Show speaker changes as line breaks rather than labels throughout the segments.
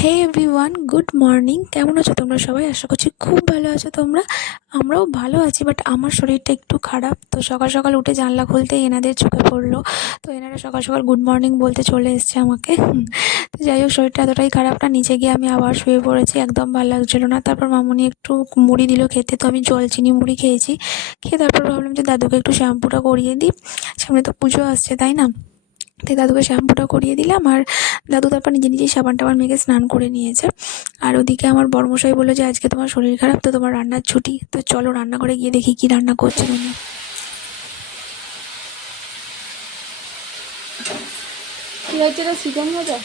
হে everyone good morning কেমন আছো তোমরা সবাই? আশা করছি খুব ভালো আছো তোমরা। আমরাও ভালো আছি বাট আমার শরীরটা একটু খারাপ। তো সকাল সকাল উঠে জানলা খুলতে এনাদের চোখে পড়ল। তো এনারা সকাল সকাল গুড মর্নিং বলতে চলে এসছে আমাকে। তো যাই হোক, শরীরটা এতটাই খারাপ না, নিচে গিয়ে আমি আবার শুয়ে পড়েছি, একদম ভালো লাগছিল না। তারপর মামুনি একটু মুড়ি দিল খেতে, তো আমি জল চিনি মুড়ি খেয়েছি। খেয়ে তারপর ভাবলাম যে দাদুকে একটু শ্যাম্পুটা করিয়ে দিই। সামনে তো পুজো আসছে, তাই না? তাই দাদুকে শ্যাম্পুটা করিয়ে দিলাম আর দাদু তারপর নিজে নিজেই সাবান টাবান মেখে স্নান করে নিয়েছে। আর ওদিকে আমার বর্মশাই বলল যে, আজকে তোমার শরীর খারাপ, তো তোমার রান্নার ছুটি। তো চলো রান্না করে গিয়ে দেখি কি রান্না করছে উনি।
কি হয়েছে চিকেন ভাজা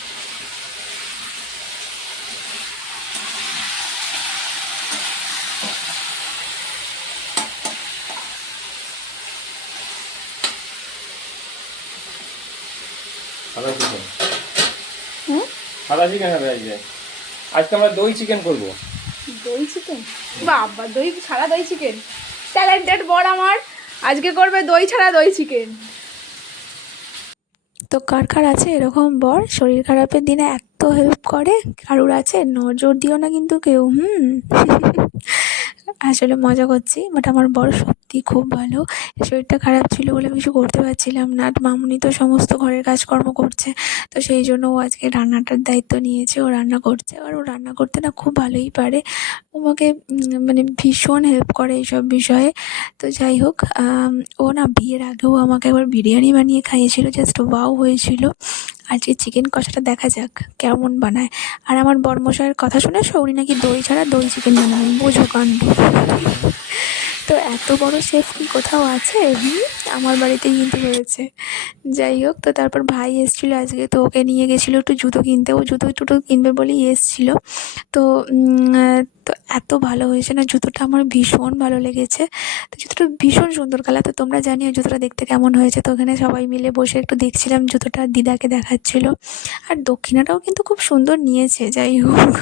সাদা চিকেন। সাদা চিকেন হবে আজকে। আজকে আমরা দই চিকেন করব।
দই চিকেন? বাবা দই ছাড়া দই চিকেন? ট্যালেন্টেড বড় আমার। আজকে করবে দই ছাড়া দই চিকেন।
তো কার কার আছে এরকম বর? শরীর খারাপের দিনে এত হেল্প করে? কারুর আছে? নজর দিও না কিন্তু কেউ হুম? আসলে মজা করছি বাট আমার বর সত্যি খুব ভালো। শরীরটা খারাপ ছিল বলে আমি কিছু করতে পারছিলাম না। আর মামুনি তো সমস্ত ঘরের কাজকর্ম করছে, তো সেই জন্য ও আজকে রান্নাটার দায়িত্ব নিয়েছে, ও রান্না করছে। আর ও রান্না করতে না খুব ভালোই পারে। আমাকে মানে ভীষণ হেল্প করে এইসব বিষয়ে। তো যাই হোক ও না বিয়ের আগেও আমাকে একবার বিরিয়ানি বানিয়ে খাইয়েছিল জাস্ট ওয়াও হয়েছিল। আজকে চিকেন কষাটা দেখা যাক কেমন বানায়। আর আমার বর্মশাইয়ের কথা শুনে উনি নাকি দই ছাড়া দই চিকেন বানায় বোঝো কাণ্ড তো এত বড় শেফ কি কোথাও আছে? আমার বাড়িতেই কিন্তু হয়েছে। যাই হোক, তো তারপর ভাই এসেছিল আজকে, তো ওকে নিয়ে গেছিল একটু জুতো কিনতে। ও জুতো টুতো কিনবে বলেই এসেছিল। তো তো এত ভালো হয়েছে না, জুতোটা আমার ভীষণ ভালো লেগেছে। তো জুতোটা ভীষণ সুন্দর কালার, তো তোমরা জানিও জুতোটা দেখতে কেমন হয়েছে। তো ওখানে সবাই মিলে বসে একটু দেখছিলাম, জুতোটা দিদাকে দেখাচ্ছিল। আর দক্ষিণাটাও কিন্তু খুব সুন্দর নিয়েছে, যাই হোক।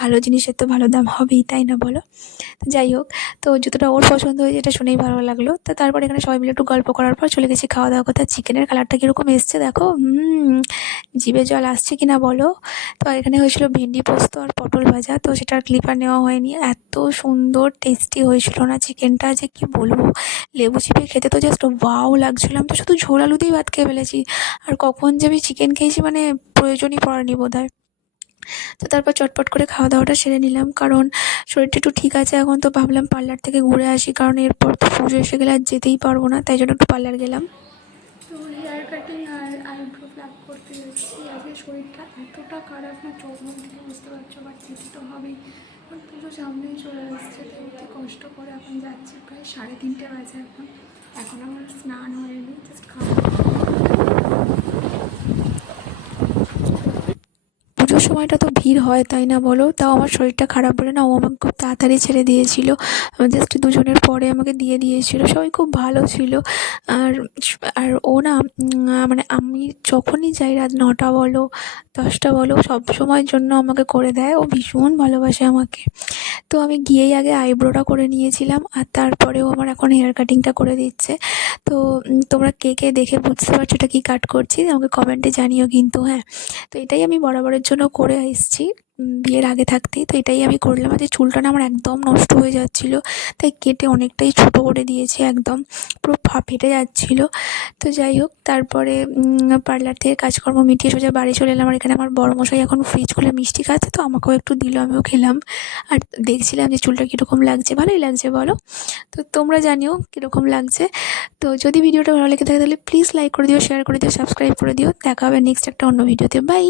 ভালো জিনিসের তো ভালো দাম হবেই, তাই না বলো? যাই হোক, তো জুতোটা ওর পছন্দ হয়েছে, এটা শুনেই ভালো লাগল। তো তারপর এখানে সবাই মিলে একটু গল্প করার পর চলে গেছি খাওয়া দাওয়া করতে চিকেনের কালারটা কীরকম এসছে দেখো? জিভে জল আসছে কি না বলো? তো এখানে হয়েছিল ভেন্ডি পোস্ত আর পটল ভাজা, তো সেটার ক্লিপার নেওয়া হয়নি। এত সুন্দর টেস্টি হয়েছিল না চিকেনটা যে কি বলব? লেবু চিপে খেতে তো জাস্ট ওয়াও লাগছিল আমি তো শুধু ঝোল আলু দিয়েই ভাত খেয়ে ফেলেছি। আর কখন যে আমি চিকেন খেয়েছি মানে প্রয়োজনই পড়েনি বোধ হয় তো তারপর চটপট করে খাওয়া দাওয়াটা সেরে নিলাম। কারণ শরীরটা একটু ঠিক আছে এখন, তো ভাবলাম পার্লার থেকে ঘুরে আসি। কারণ এরপর তো পুজো এসে গেলে আর যেতেই পারব না, তাই জন্য একটু পার্লার গেলাম।
শরীরটা এতটা খারাপ না, চোখ বুঝতে পারছ বাট যেতে তো হবেই। এখন পুজো সামনেই চলে আসছে, তো অতি কষ্ট করে এখন যাচ্ছি। প্রায় সাড়ে তিনটে বাজে এখন। এখন আমার স্নান হয়নি জাস্ট খাওয়া
পুজোর সময়টা তো ভিড় হয়, তাই না বলো? তাও আমার শরীরটা খারাপ বলে না, ও আমাকে খুব তাড়াতাড়ি ছেড়ে দিয়েছিল। জাস্ট দুজনের পরে আমাকে দিয়ে দিয়েছিল। সবাই খুব ভালো ছিল। আর আর ও না মানে আমি যখনই যাই রাত নটা বলো, দশটা বলো, সব সময়ের জন্য আমাকে করে দেয়। ও ভীষণ ভালোবাসে আমাকে। তো আমি গিয়েই আগে আইব্রোটা করে নিয়েছিলাম, আর তারপরেও আমার এখন হেয়ার কাটিংটা করে দিচ্ছে। তো তোমরা কে কে দেখে বুঝতে পারছ এটা কী কাট করছি? আমাকে কমেন্টে জানিও কিন্তু হ্যাঁ? তো এটাই আমি বরাবরের জন্য করে এসেছি বিয়ের আগে থাকতেই। তো এটাই আমি করলাম। আর চুলটা না আমার একদম নষ্ট হয়ে যাচ্ছিল। তাই কেটে অনেকটাই ছোট করে দিয়েছে, একদম পুরো ফেটে যাচ্ছিল। তো যাই হোক, তারপরে পার্লার থেকে কাজকর্ম মিটিয়ে সোজা বাড়ি চলে এলাম। আর এখানে আমার বড় মশাই এখন ফ্রিজ খুলে মিষ্টি খাচ্ছে, তো আমাকেও একটু দিল, আমিও খেলাম। আর দেখছিলাম যে চুলটা কীরকম লাগছে। ভালোই লাগছে, বলো? তো তোমরা জানিও কীরকম লাগছে। তো যদি ভিডিওটা ভালো লেগে থাকে তাহলে প্লিজ লাইক করে দিও শেয়ার করে দিও সাবস্ক্রাইব করে দিও। দেখা হবে নেক্সট একটা অন্য ভিডিওতে। বাই